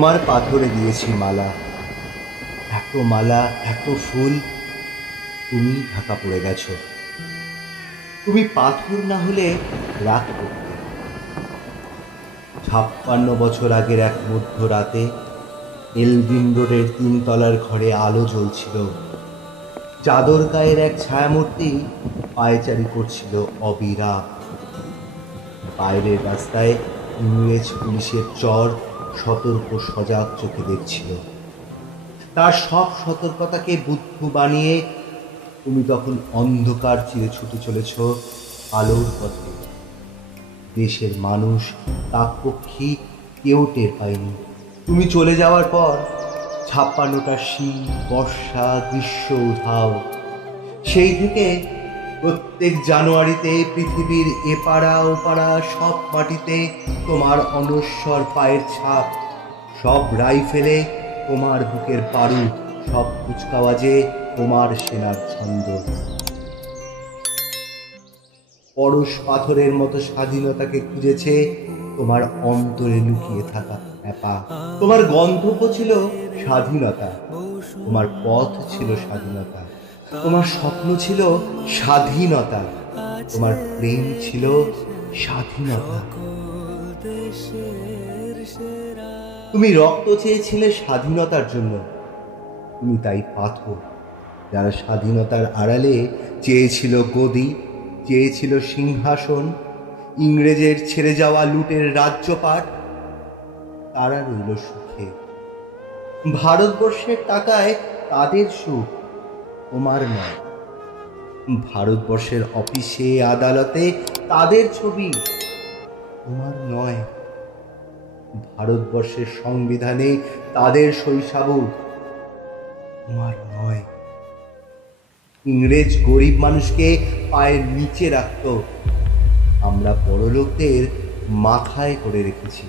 তোমার পাথরে দিয়েছি মালা, এত মালা এত ফুল, তুমি ঢাকা পড়ে গেছো। তুমি পাথর না হলে রাত করতে। 56 বছর আগের এক মধ্যরাতে এলগিন রোডের 3 তলার ঘরে আলো জ্বলছিল। চাদর গায়ের এক ছায়ামূর্তি পায়চারি করছিল অবিরাম। বাইরের রাস্তায় ইংরেজ পুলিশের চর সতর্ক সজাগ চোখে দেখছিল। তার সব সতর্কতাকে বুদ্ধু বানিয়ে তুমি তখন অন্ধকার চিরে ছুটে চলেছ আলোর পথে। দেশের মানুষ কাকপক্ষী কেউ টের পায়নি। তুমি চলে যাওয়ার পর 56টা শীত, বর্ষা, গ্রীষ্ম উধাও। সেই থেকে প্রত্যেক জানুয়ারিতে পৃথিবীর এপাড়া ওপাড়া সব মাটিতে তোমার অনশ্বর পায়ের ছাপ, সব রাইফেলে তোমার বুকের বারুদ, সব কুচকাওয়াজে তোমার সেনার ছন্দ। পরশ পাথরের মতো স্বাধীনতাকে খুঁজেছে তোমার অন্তরে লুকিয়ে থাকা এপা। তোমার গন্তব্য ছিল স্বাধীনতা, তোমার পথ ছিল স্বাধীনতা, তোমার স্বপ্ন ছিল স্বাধীনতা, তোমার প্রেম ছিল স্বাধীনতা। তুমি রক্ত চেয়েছিলে স্বাধীনতার জন্য, তুমি তাই পাথর যারা স্বাধীনতার আড়ালে চেয়েছিল গদি, চেয়েছিল সিংহাসন, ইংরেজের ছেড়ে যাওয়া লুটের রাজ্যপাট, তারা রইল সুখে। ভারতবর্ষের টাকায় তাদের সুখ, তোমার নয়। ভারতবর্ষের অফিসে আদালতে তাদের ছবি, তোমার নয়। ভারতবর্ষের সংবিধানে তাদের শৈশাবুক, তোমার নয়। ইংরেজ গরিব মানুষকে পায়ের নিচে রাখত, আমরা বড়লোকদের মাথায় করে রেখেছি।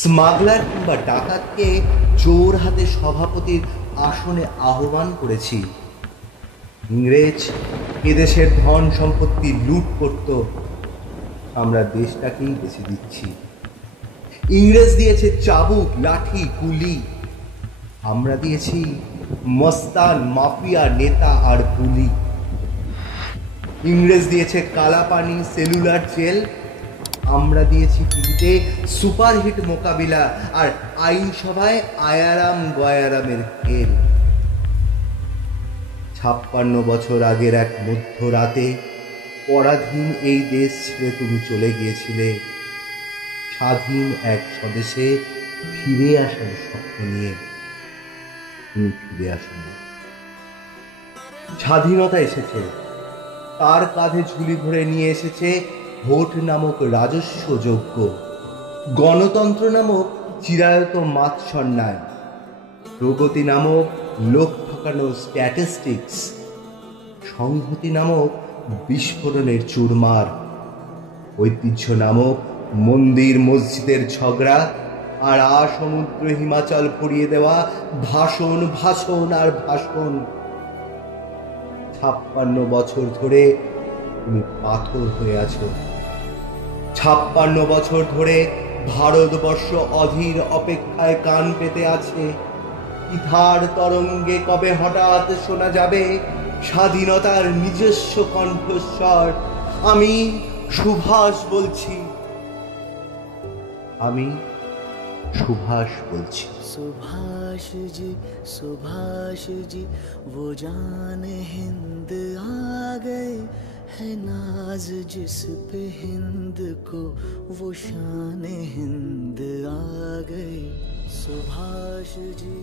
স্মাগলার কিংবা ডাকাতকে জোর হাতে সভাপতির আসনে আহ্বান করেছি। ইংরেজ এদেশের ধন সম্পত্তি লুট করত, আমরা দেশটাকেই বেছে দিচ্ছি। ইংরেজ দিয়েছে চাবুক, লাঠি, গুলি, আমরা দিয়েছি মস্তান, মাফিয়া, নেতা আর বুলি। ইংরেজ দিয়েছে কালাপানি, সেলুলার জেল, আমরা দিয়েছি টিভিতে সুপারহিট মোকাবিলা আর আইনসভায় আয়ারাম গয়ারামের খেল। 56 বছর আগের এক মধ্যরাতে পরাধীন এই দেশ ছেড়ে তুমি চলে গিয়েছিলে স্বাধীন এক স্বদেশে ফিরে আসার স্বপ্ন নিয়ে। তুমি ফিরে আসনি। স্বাধীনতা এসেছে, তার কাঁধে ঝুলি ভরে নিয়ে এসেছে ভোট নামক রাজস্ব যজ্ঞ, গণতন্ত্র নামক চিরায়ত মাৎসন্যায়, প্রগতি নামক লোক ঠকানো স্ট্যাটিস্টিক্স, সংহতি নামক বিস্ফোরণের চুরমার, ঐতিহ্য নামক মন্দির মসজিদের ঝগড়া, আর সমুদ্র হিমাচল পড়িয়ে দেওয়া ভাষণ, ভাষণ আর ভাষণ। 56 বছর ধরে তুমি পাথর হয়ে আছো। 56 বছর ধরে ভারতবর্ষ অধীর অপেক্ষায় কান পেতে আছে। ইথার তরঙ্গে কবে হঠাৎ শোনা যাবে স্বাধীনতার নিজস্ব কণ্ঠস্বর। আমি সুভাষ বলছি, আমি सुभाष बोलছি। सुभाष जी वो जान हिंद आ गए है नाज जिस पे हिंद को वो शान हिंद आ गए। सुभाष जी